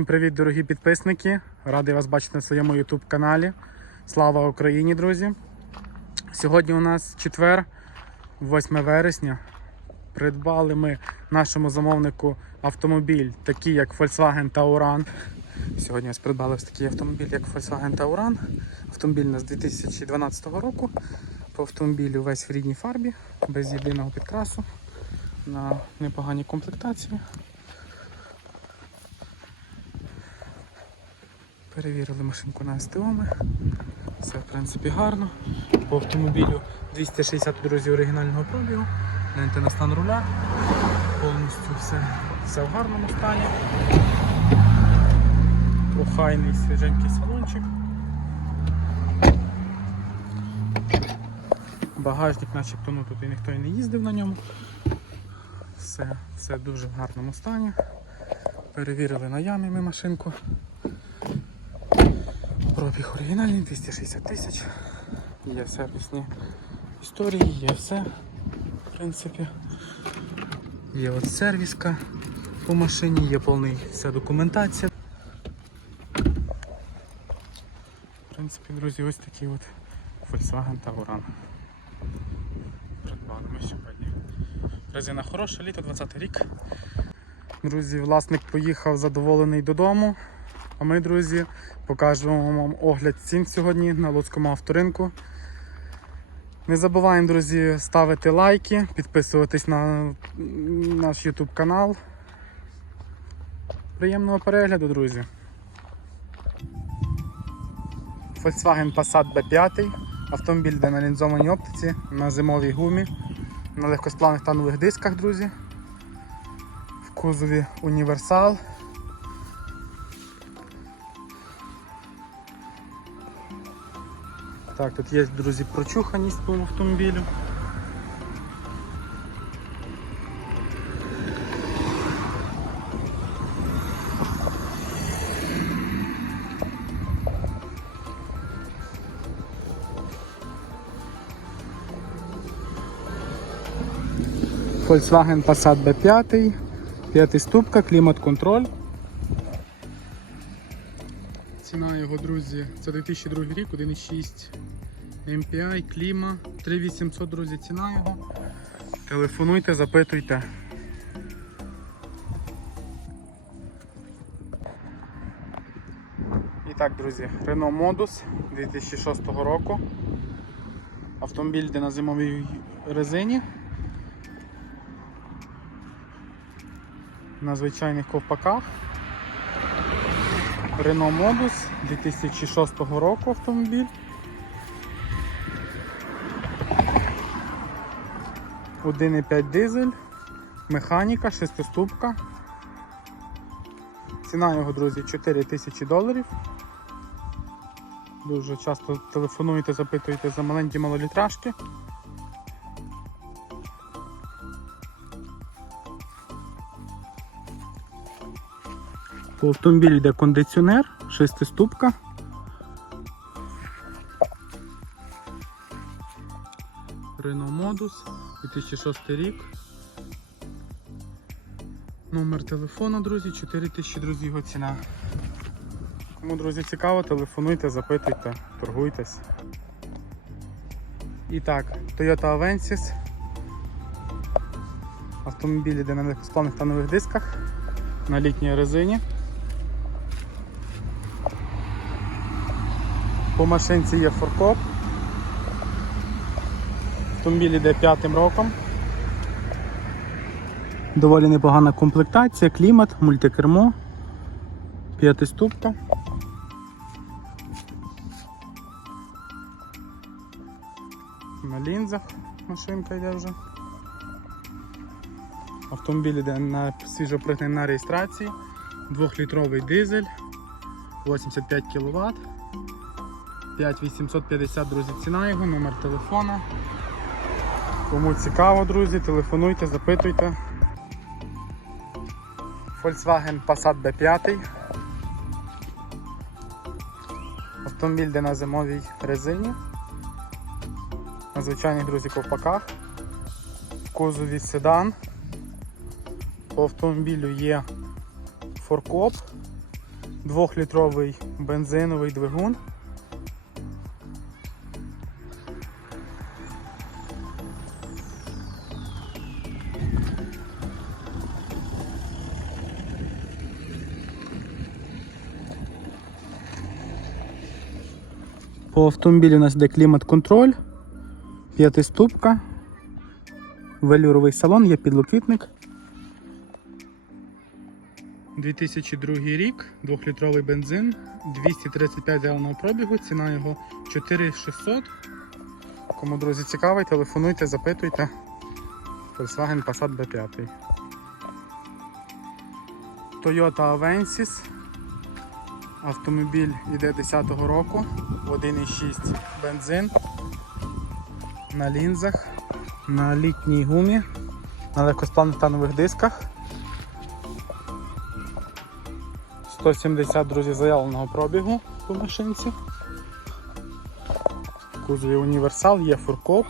Всім привіт, дорогі підписники! Радий вас бачити на своєму YouTube каналі. Слава Україні, друзі! Сьогодні у нас четвер, 8 вересня. Придбали ми нашому замовнику автомобіль, такий як Volkswagen Tauran. Сьогодні ось придбали ось такий автомобіль, як Volkswagen Tauran. Автомобіль у нас 2012 року. По автомобілю весь в рідній фарбі, без єдиного підкрасу, на непоганій комплектації. Перевірили машинку на СТО ми. Все в принципі гарно. По автомобілю 260 друзів оригінального пробігу. Гляньте на стан руля. Повністю все, все в гарному стані. Охайний свіженький салончик. Багажник начебто ну, тут і ніхто і не їздив на ньому. Все, все дуже в гарному стані. Перевірили на ямі ми машинку. Пробіг оригінальний 260 тисяч. Є сервісні історії, є все, в принципі. Є от сервіска по машині, є повний вся документація. В принципі, друзі, ось такий от Volkswagen Tauran. Придбали сьогодні. Резина хороша, літо 20 рік. Друзі, власник поїхав задоволений додому. А ми, друзі, покажемо вам огляд цін сьогодні на Луцькому авторинку. Не забуваємо, друзі, ставити лайки, підписуватись на наш YouTube канал. Приємного перегляду, друзі. Volkswagen Passat B5. Автомобіль йде на лінзованій оптиці, на зимовій гумі, на легкосплавних та нових дисках, друзі. В кузові універсал. Так, тут є, друзі, прочуханість по автомобілю. Volkswagen Passat B5, п'ятиступка, клімат-контроль. Ціна його, друзі, це 2002 рік, 1,6 MPI, кліма, 3800, друзі, ціна його. Телефонуйте, запитуйте. І так, друзі, Renault Modus 2006 року. Автомобіль йде на зимовій резині. На звичайних ковпаках. Renault Modus 2006 року автомобіль. 1,5 дизель, механіка, шестиступка. Ціна його, друзі, 4 тисячі доларів. Дуже часто телефонуєте, запитуєте за маленькі малолітражки. По автомобілю йде кондиціонер, шестиступка. Renault Modus, 2006 рік. Номер телефону, друзі, 4000, друзі, його ціна. Кому, друзі, цікаво, телефонуйте, запитуйте, торгуйтесь. І так, Toyota Avensis. Автомобіль йде на легкосплавних та нових дисках, на літній резині. По машинці є форкоп. Автомобіль йде п'ятим роком. Доволі непогана комплектація, клімат, мультикермо, п'ятиступка. На лінзах машинка йде вже. Автомобіль йде на свіжопригнаний на реєстрації, 2-літровий дизель, 85 кВт. 5850, друзі, ціна його, номер телефона. Кому цікаво, друзі, телефонуйте, запитуйте. Volkswagen Passat B5. Автомобіль йде на зимовій резині. На звичайних друзі ковпаках. В кузові седан. По автомобілю є форкоп, Двохлітровий бензиновий двигун. По автомобілі у нас йде клімат-контроль, п'ятиступка, велюровий салон, є підлокітник. 2002 рік, 2-літровий бензин, 235 зеленого пробігу, ціна його 4600. Кому, друзі, цікавий, телефонуйте, запитуйте. Volkswagen Passat B5. Toyota Avensis. Автомобіль йде 10-го року, 1,6 бензин на лінзах, на літній гумі, на легкосплавних дисках. 170, друзі, заявленого пробігу по машинці. Кузові універсал, є фуркоп.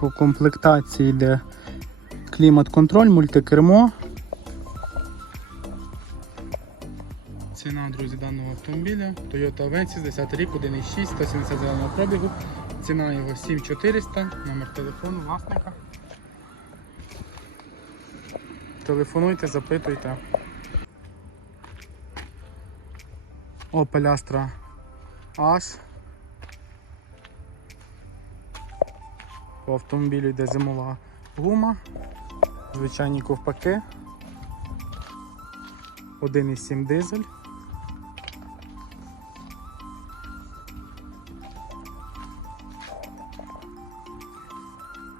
По комплектації йде клімат-контроль, мультикермо. Ціна, друзі, даного автомобіля Toyota Avensis, 10 рік, 1,6, 170 зеленого пробігу. Ціна його 7400, номер телефону власника. Телефонуйте, запитуйте. Opel Astra H. По автомобілю йде зимова гума, звичайні ковпаки, 1,7 дизель.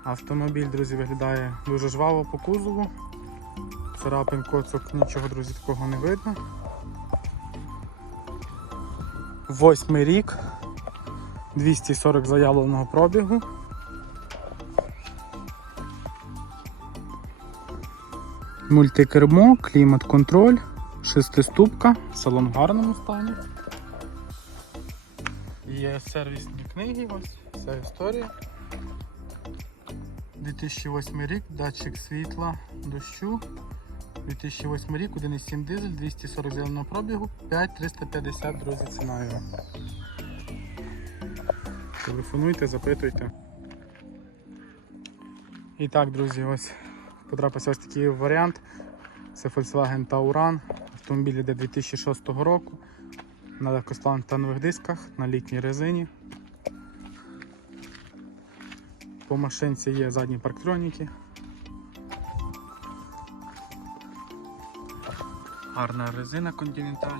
Автомобіль, друзі, виглядає дуже жваво по кузову. Царапин, коцок, нічого, друзі, такого не видно. Восьмий рік, 240 заявленого пробігу. Мультикермо, клімат-контроль, шестиступка, салон в гарному стані. Є сервісні книги, ось вся історія. 2008 рік, датчик світла, дощу. 2008 рік, 1,7 дизель, 240 зеленого пробігу, 5350, друзі, ціна його. Телефонуйте, запитуйте. І так, друзі, ось потрапився ось такий варіант. Це Volkswagen Tauran. Автомобіль йде 2006 року. На легкосплавних дисках, на літній резині. По машинці є задні парктроніки. Гарна резина Continental.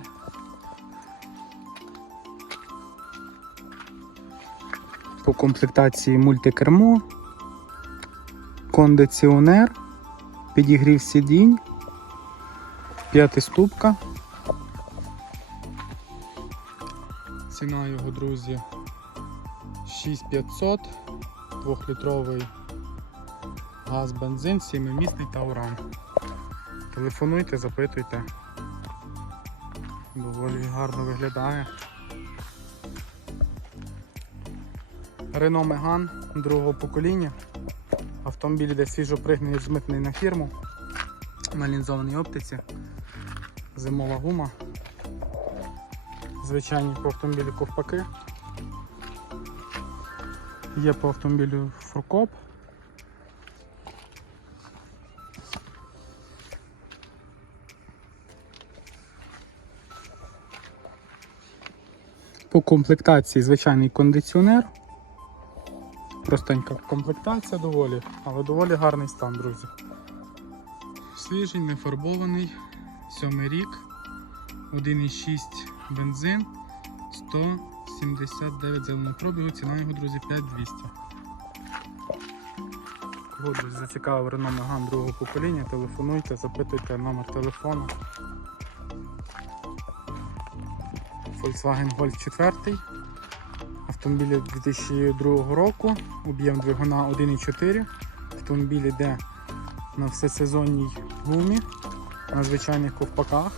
По комплектації мультикермо, кондиціонер, підігрів сидінь, п'ятиступка. Ціна його, друзі, 6500, 2-літровий газ, бензин, 7-місний Тауран. Телефонуйте, запитуйте. Доволі гарно виглядає. Renault Megane другого покоління. Автомобіль йде свіжопригнаний, змитний на фірму. На лінзованій оптиці. Зимова гума. Звичайні по автомобілю ковпаки. Є по автомобілю фуркоп. По комплектації звичайний кондиціонер. Простенька комплектація доволі, але доволі гарний стан, друзі. Свіжий, не фарбований, сьомий рік, 1,6 бензин, 179 зеленого пробігу, ціна його, друзі, 5200. Кого, друзі, зацікавив Renault Megane другого покоління, телефонуйте, запитуйте номер телефону. Volkswagen Golf 4. Автомобіль 2002 року, об'єм двигуна 1,4. Автомобіль йде на всесезонній гумі, на звичайних ковпаках.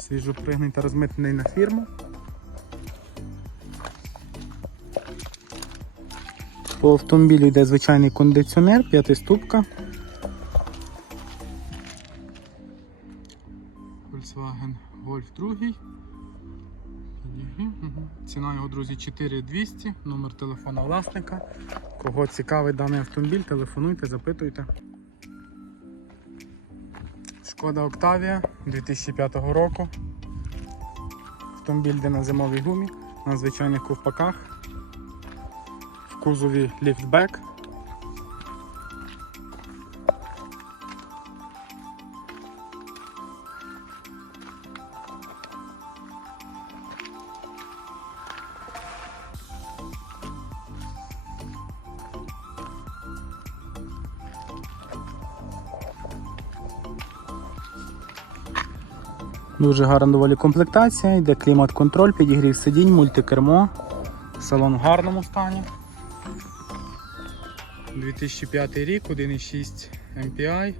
Свіжопригнений та розмитнений на фірму. По автомобілю йде звичайний кондиціонер, п'ятиступка. Volkswagen Golf 2. Мгм. Ціна його, друзі, 4200, номер телефона власника. Кого цікавий даний автомобіль, телефонуйте, запитуйте. Шкода Octavia 2005 року. Автомобіль йде на зимовій гумі, на звичайних ковпаках. В кузові ліфтбек. Дуже гарна доволі комплектація, йде клімат-контроль, підігрів сидінь, мультикермо, салон в гарному стані. 2005 рік, 1,6 MPI,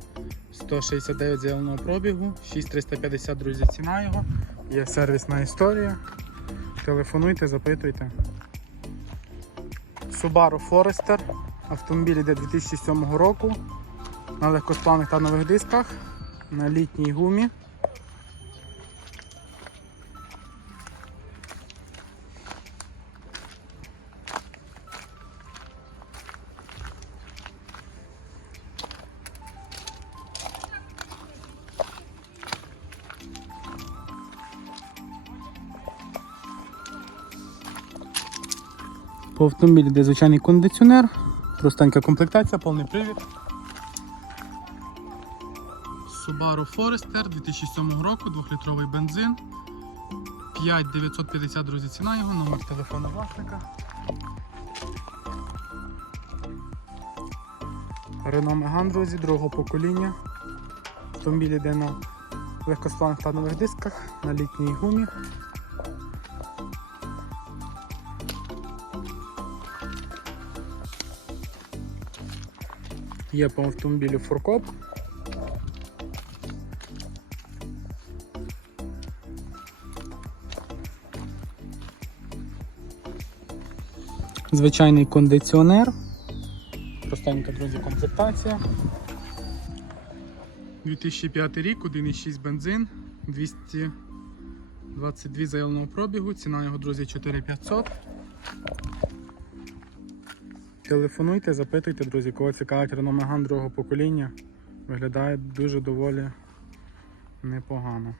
169 заявленого пробігу, 6350 друзі, ціна його, є сервісна історія. Телефонуйте, запитуйте. Subaru Forester. Автомобіль йде 2007 року. На легкосплавних та нових дисках, на літній гумі. По автомобілі йде звичайний кондиціонер, простенька комплектація, повний привід. Subaru Forester 2007 року, 2-літровий бензин. 5950, друзі, ціна його, номер телефону власника. Renault Megane, друзі, другого покоління. Автомобіль йде на легкосплавних та дисках, на літній гумі. Є по автомобілю форкоп. Звичайний кондиціонер. Простенька, друзі, комплектація. 2005 рік, 1,6 бензин, 222 заявленого пробігу, ціна його, друзі, 4500. Телефонуйте, запитуйте, друзі, кого цікавить Renault Megane другого покоління. Виглядає дуже доволі непогано.